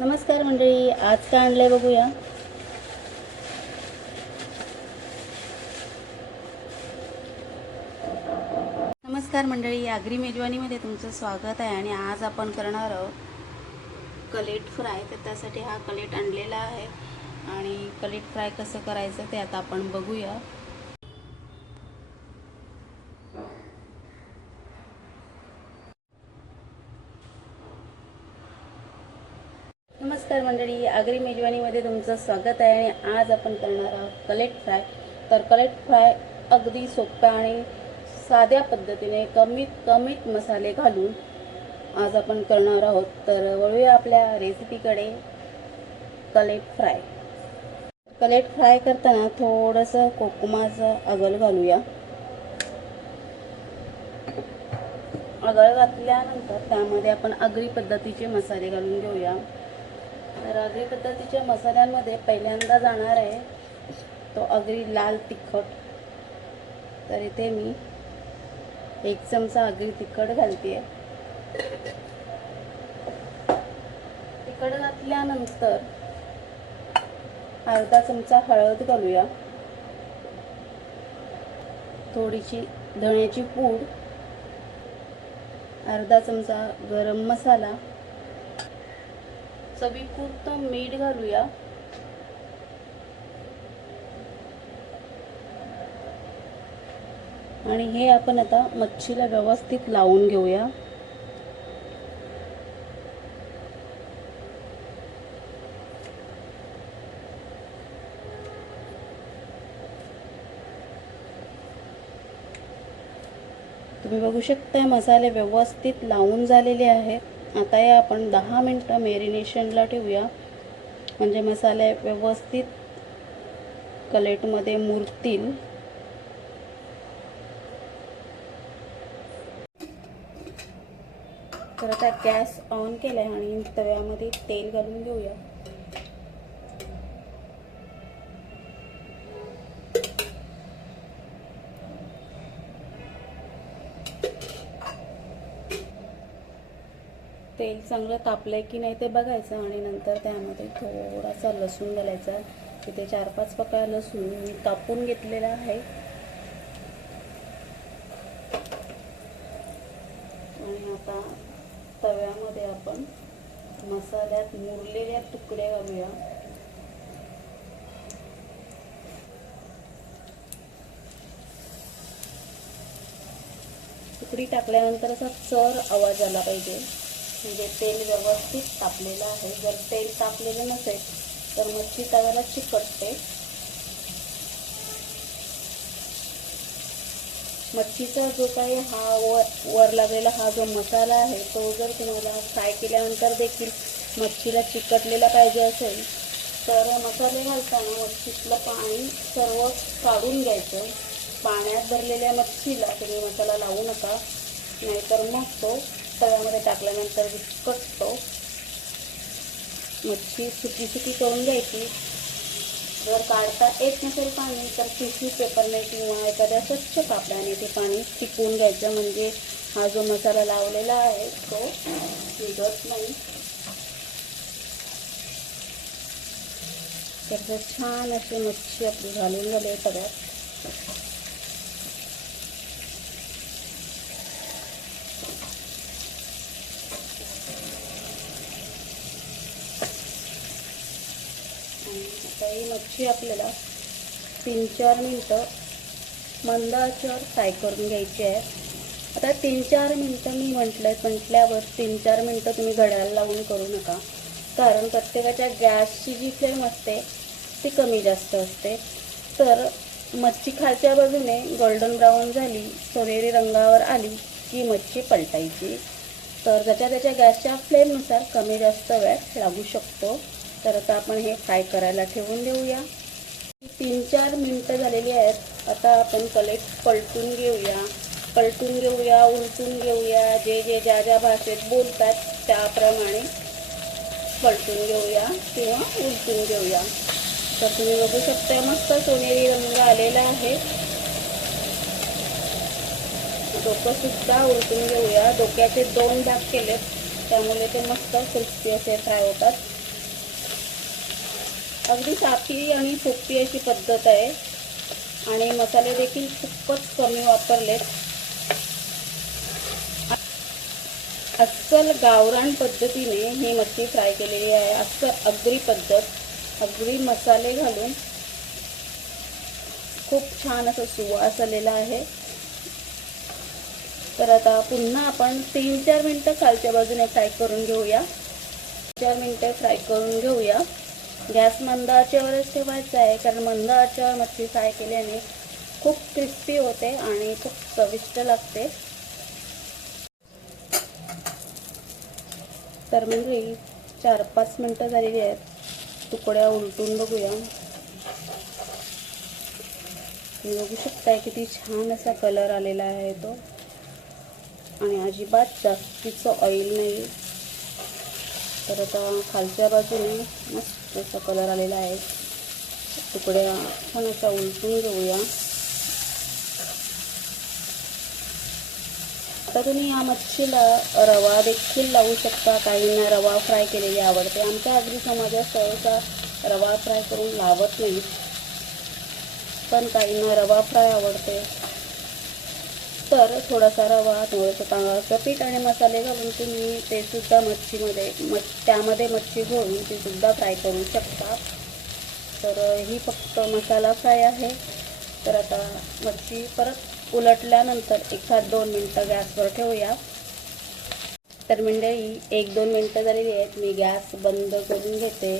नमस्कार मंडळी, आज काय आणलंय बघूया. नमस्कार मंडळी, आगरी मेजवानीमध्ये तुमचं स्वागत आहे. आणि आज आपण करणार आहोत कलेट फ्राय. तर त्यासाठी हा कलेट आणलेला आहे आणि कलेट फ्राय कसं करायचं ते आता आपण बघूया. नमस्कार मंडळी, आगरी मेजवानीमध्ये तुमचं स्वागत आहे. आणि आज आपण करणार आहोत कलेट फ्राय. तर कलेट फ्राय अगदी सोप्या आणि साध्या पद्धतीने कमीत मसाले घालून आज आपण करणार आहोत. तर वळूया आपल्या रेसिपीकडे. कलेट फ्राय करताना थोडंसं कोकमाचं अगल घालूया. अगळ घातल्यानंतर त्यामध्ये आपण आगरी पद्धतीचे मसाले घालून घेऊया. तर आगरी पद्धतीच्या मसाल्यांमध्ये पहिल्यांदा जाणार आहे तो आगरी लाल तिखट. तर इथे मी 1 चमचा आगरी तिखट घालते. तिखट घातल्यानंतर अर्धा चमचा हळद घालूया, थोडीशी धण्याची पूड, अर्धा चमचा गरम मसाला, चवीपुरतं मीठ घालूया. आणि हे आपण आता मच्छीला व्यवस्थित लावून घेऊया. तुम्ही बघू शकता मसाले व्यवस्थित लावून झालेले आहेत. आता या आपण 10 मिनिटं मॅरिनेशनला ठेवूया, म्हणजे मसाले व्यवस्थित कलेटमध्ये मुरतील. तर आता गॅस ऑन केलाय आणि तव्यामध्ये तेल घालून घेऊया. तेल चांगलं तापलंय की नाही ते बघायचं आणि नंतर त्यामध्ये थोडासा लसूण घालायचा. इथे 4-5 पकळ्या लसूण मी कापून घेतलेला आहे. आणि आता तव्यामध्ये आपण मसाल्यात मुरलेल्या तुकडे घालूया. तुकडी टाकल्यानंतर असा चर आवाज आला पाहिजे, म्हणजे तेल व्यवस्थित तापलेलं आहे. जर तेल तापलेलं नसेल तर मच्छी तव्याला चिकटते. मच्छीचा जो काही हा वर लागलेला हा जो मसाला आहे तो जर तुम्हाला फ्राय केल्यानंतर देखील मच्छीला चिकटलेला पाहिजे असेल तर मसाले घालताना मच्छीतलं पाणी सर्व काढून घ्यायचं. पाण्यात भरलेल्या मच्छीला तुम्ही मसाला लावू नका, नाहीतर मग तो तव्यामध्ये टाकल्यानंतर विस्कटतो. मच्छी सुकी करून घ्यायची. जर काढता येत नसेल पाणी तर टिश्यू पेपरने किंवा एखाद्या स्वच्छ कापडाने ते पाणी टिकवून घ्यायचं, म्हणजे हा जो मसाला लावलेला आहे तो निघत नाही. तर छान अशी मच्छी आपली घालून झाली तव्यात. आता ही मच्छी आपल्याला 3-4 मिनटं मंद आचेवर फ्राय करून घ्यायची आहे. आता 3-4 मिनटं मी म्हटल्यावर 3-4 मिनटं तुम्ही घड्याळ लावून करू नका, कारण प्रत्येकाच्या गॅसची जी फ्लेम असते ती कमी जास्त असते. तर मच्छी खालच्या बाजूने गोल्डन ब्राऊन झाली, सोनेरी रंगावर आली की मच्छी पलटायची. तर त्याच्या गॅसच्या फ्लेमनुसार कमी जास्त वेळ लागू शकतो. तर आता आपण हे फ्राय करायला ठेवून देऊया. 3-4 मिनटं झालेली आहेत. आता आपण कलेट पलटून घेऊया, उलटून घेऊया. जे ज्या भाषेत बोलतात त्याप्रमाणे पलटून घेऊया किंवा उलटून घेऊया. तर तुम्ही बघू शकता मस्त सोनेरी रंग आलेला आहे. डोकं सुद्धा उलटून घेऊया. डोक्याचे 2 भाग केलेत त्यामुळे ते मस्त क्रिस्पी असे फ्राय होतात. अगदी साधी आणि सोपी अशी पद्धत आहे आणि मसाले देखील खूपच कमी वापरलेत. अस्सल गावरान पद्धतीने ही मच्छी फ्राय केलेली आहे. अस्सल अगदी पद्धत, अगदी मसाले घालून खूप छान असं सुवास आलेला आहे. तर आता पुन्हा आपण 3-4 मिनटं खालच्या बाजूने फ्राय करून घेऊया. 4 मिनटं फ्राय करून घेऊया. गॅस मंद आचेवरच ठेवायचा आहे, कारण मंद आचेवर मच्छी फ्राय केल्याने खूप क्रिस्पी होते आणि खूप चविष्ट लागते. तर म्हणजे 4-5 मिनटं झालेली आहेत. तुकड्या उलटून बघूया. तुम्ही बघू शकताय किती छान असा कलर आलेला आहे तो, आणि अजिबात जास्तीचं ऑइल नाही. तर आता खालच्या बाजूने मस्त असा कलर आलेला आहे. तुकड्या छान असा उलटून घेऊया. आता तुम्ही या मच्छीला रवा देखील लावू शकता. काहींना रवा फ्राय केलेली आवडते. आमच्या आगरी समाजात सहसा रवा फ्राय करून लावत नाही, पण काहींना रवा फ्राय आवडते. तर थोडासा रवा, थोडंसं तांदळाचं पीठ आणि मसाले घालून तुम्ही ते सुद्धा त्यामध्ये मच्छी घालून ती सुद्धा फ्राय करू शकता. तर ही फक्त मसाला फ्राय आहे. तर आता मच्छी परत उलटल्यानंतर 1-2 मिनटं गॅसवर ठेवूया. तर मंडळी 1-2 मिनटं झालेली आहेत. मी गॅस बंद करून घेते.